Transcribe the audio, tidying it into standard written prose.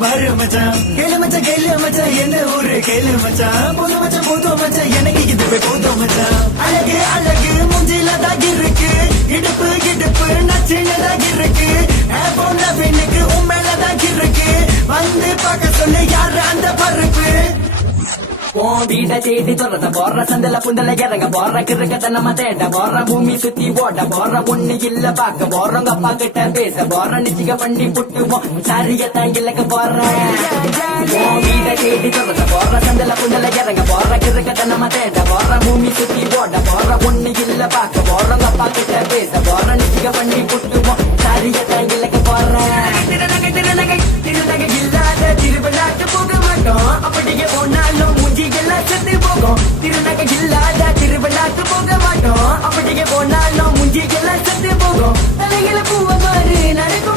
பாரு மச்சான் கேளு மச்சான் என்ன ஊரு கேளு மச்சான் போதும் மச்சான் எனக்கு இதுவே போதும் மச்சான் அழகு மூஞ்சில தான் இருக்கு இடுப்பு நச்சுனதான் இருக்கு போன பெண்ணுக்கு உண்மையிலதான் இருக்கு வந்து பார்க்க சொல்லு யாரு அந்த பருப்பு வீட தேடி தொடர்ந்த போற சந்தல புந்தல இறங்க போற கிருக்கத்தை நம்ம தேட போற பூமி சுத்தி ஓட போற பொண்ணு இல்ல பாக்க போறவங்க அப்பா கிட்ட பேச போற நிச்சிக பண்ணி புட்டுவோம் சரியத்தான் இல்லக்க போறேன் வீட தேடி தொடர்ந்த போற சந்தல புந்தல இறங்க போற கிருக்கத்தை நம்ம தேட போற பூமி சுத்தி ஓட போற பொண்ணு இல்ல பாக்க போறவங்க அப்பா கிட்ட பேச போற நிச்சிக பண்ணி புட்டுவோம் சரியத்தான் இல்லக்க போறேன் திருநகை இல்லாத திருவிழாக்கு போக மாட்டோம் அப்படியே போனாலும் செத்து போகும் திருநகை இல்லாத திருவிழாக்கு போக மாட்டோம் அப்படியே போனாலும் முஞ்சிக்கெல்லாம் செத்து போகும் தலையில பூவ மாறு நடக்கும்